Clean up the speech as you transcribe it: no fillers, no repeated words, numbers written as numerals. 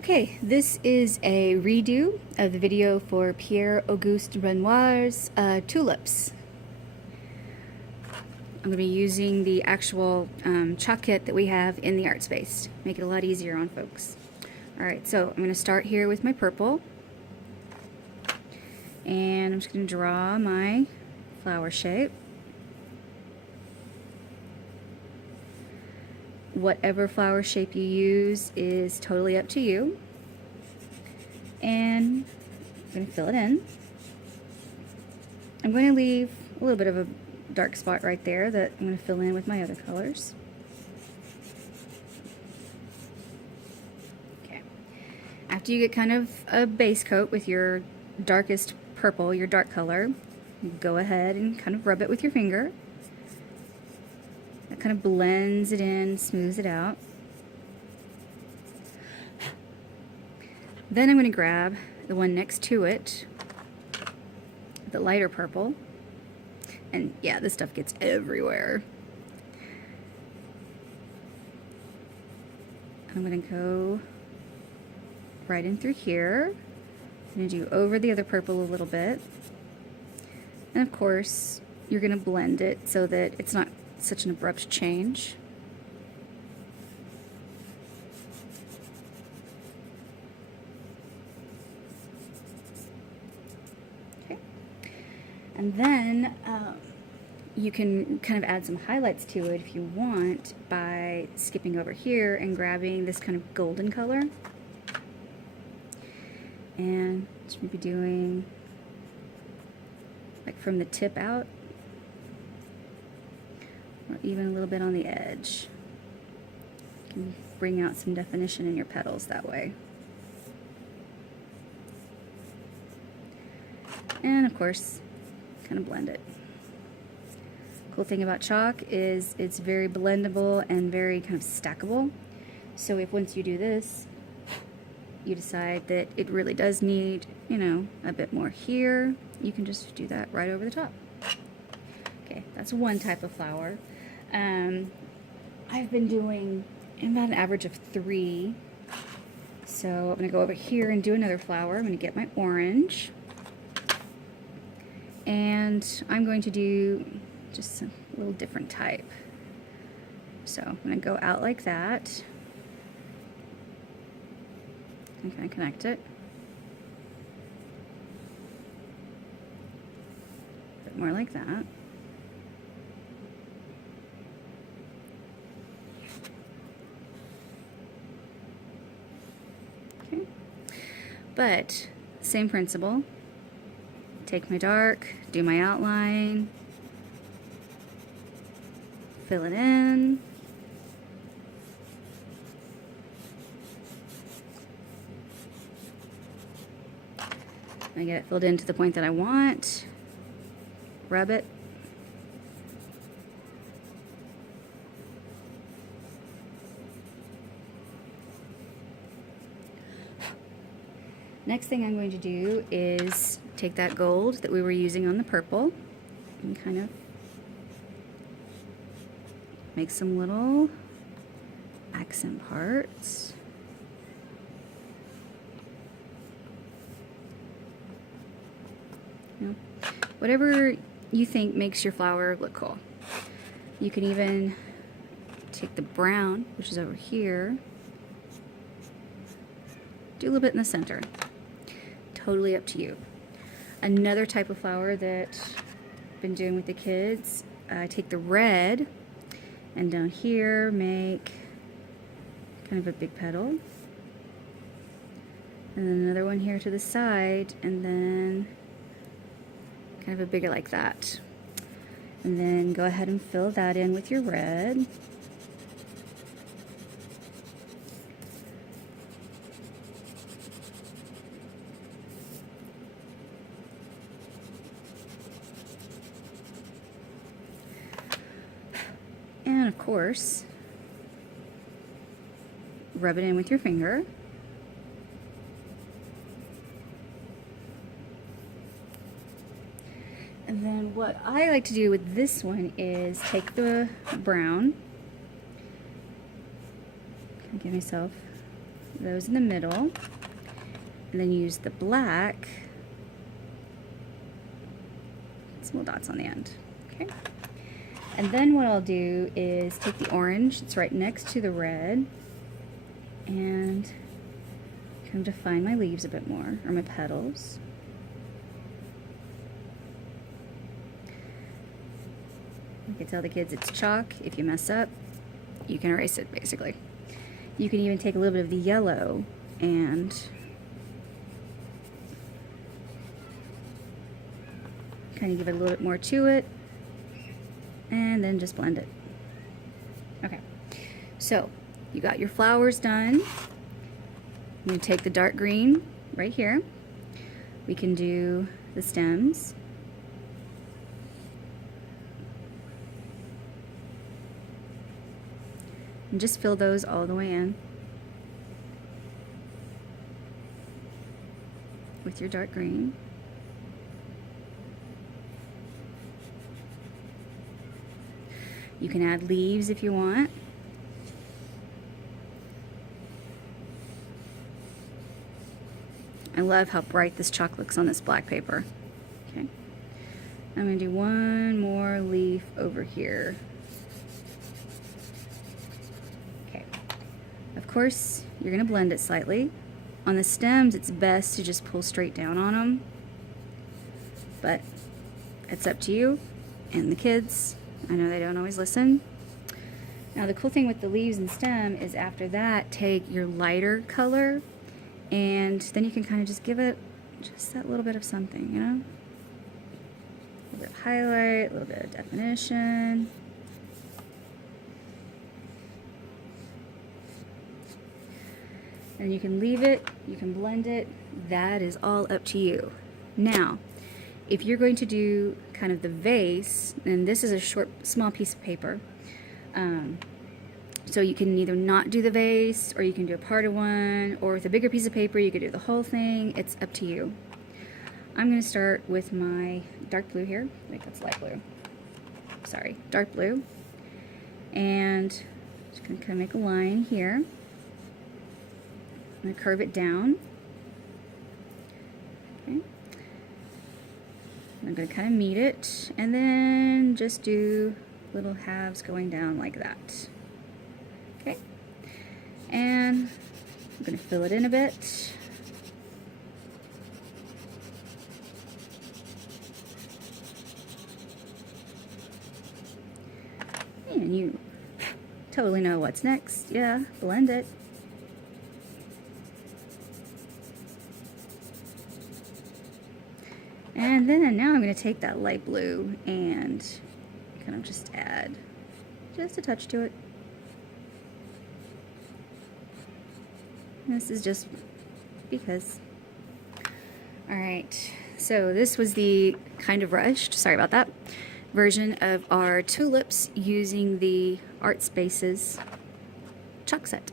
Okay, this is a redo of the video for Pierre-Auguste Renoir's Tulips. I'm going to be using the actual chalk kit that we have in the art space. Make it a lot easier on folks. Alright, so I'm going to start here with my purple. And I'm just going to draw my flower shape. Whatever flower shape you use is totally up to you. And I'm going to fill it in. I'm going to leave a little bit of a dark spot right there that I'm going to fill in with my other colors. Okay. After you get kind of a base coat with your darkest purple, your dark color, go ahead and kind of rub it with your finger. That kind of blends it in, smooths it out. Then I'm going to grab the one next to it, the lighter purple. And yeah, this stuff gets everywhere. I'm going to go right in through here. I'm going to do over the other purple a little bit. And of course, you're going to blend it so that it's not such an abrupt change. Okay. And then you can kind of add some highlights to it if you want by skipping over here and grabbing this kind of golden color. And just maybe doing like from the tip out. Or even a little bit on the edge. You can bring out some definition in your petals that way. And of course, kind of blend it. Cool thing about chalk is it's very blendable and very kind of stackable. So if once you do this, you decide that it really does need, you know, a bit more here, you can just do that right over the top. Okay, that's one type of flower. I've been doing about an average of 3. So I'm going to go over here and do another flower. I'm going to get my orange. And I'm going to do just a little different type. So I'm going to go out like that. And kind of connect it. A bit more like that. Okay. But same principle. Take my dark, do my outline, fill it in. I get it filled in to the point that I want. Rub it. Next thing I'm going to do is take that gold that we were using on the purple and kind of make some little accent parts. You know, whatever you think makes your flower look cool. You can even take the brown, which is over here, do a little bit in the center. Totally up to you. Another type of flower that I've been doing with the kids, I take the red and down here make kind of a big petal. And then another one here to the side, and then kind of a bigger like that. And then go ahead and fill that in with your red. And of course, rub it in with your finger. And then what I like to do with this one is take the brown, give myself those in the middle, and then use the black, some little dots on the end. Okay. And then what I'll do is take the orange, it's right next to the red, and kind of define my leaves a bit more, or my petals. You can tell the kids it's chalk. If you mess up, you can erase it, basically. You can even take a little bit of the yellow and kind of give it a little bit more to it, and then just blend it. Okay, so you got your flowers done. I'm going to take the dark green right here. We can do the stems. And just fill those all the way in with your dark green. You can add leaves if you want. I love how bright this chalk looks on this black paper. Okay, I'm going to do one more leaf over here. Okay, of course you're going to blend it slightly. On the stems it's best to just pull straight down on them, but it's up to you and the kids. I know they don't always listen. Now the cool thing with the leaves and stem is after that, take your lighter color and then you can kind of just give it just that little bit of something, you know? A little bit of highlight, a little bit of definition. And you can leave it, you can blend it, that is all up to you. Now, if you're going to do kind of the vase, and this is a small piece of paper, so you can either not do the vase, or you can do a part of one, or with a bigger piece of paper you could do the whole thing. It's up to you. I'm going to start with my dark blue here. I think that's light blue. Sorry, dark blue. And just going to kind of make a line here. I'm going to curve it down. Okay. I'm going to kind of meet it, and then just do little halves going down like that. Okay. And I'm going to fill it in a bit. And you totally know what's next. Yeah, blend it. And then now I'm going to take that light blue and kind of just add just a touch to it. This is just because. Alright, so this was the kind of rushed, sorry about that, version of our tulips using the Art Spaces chalk set.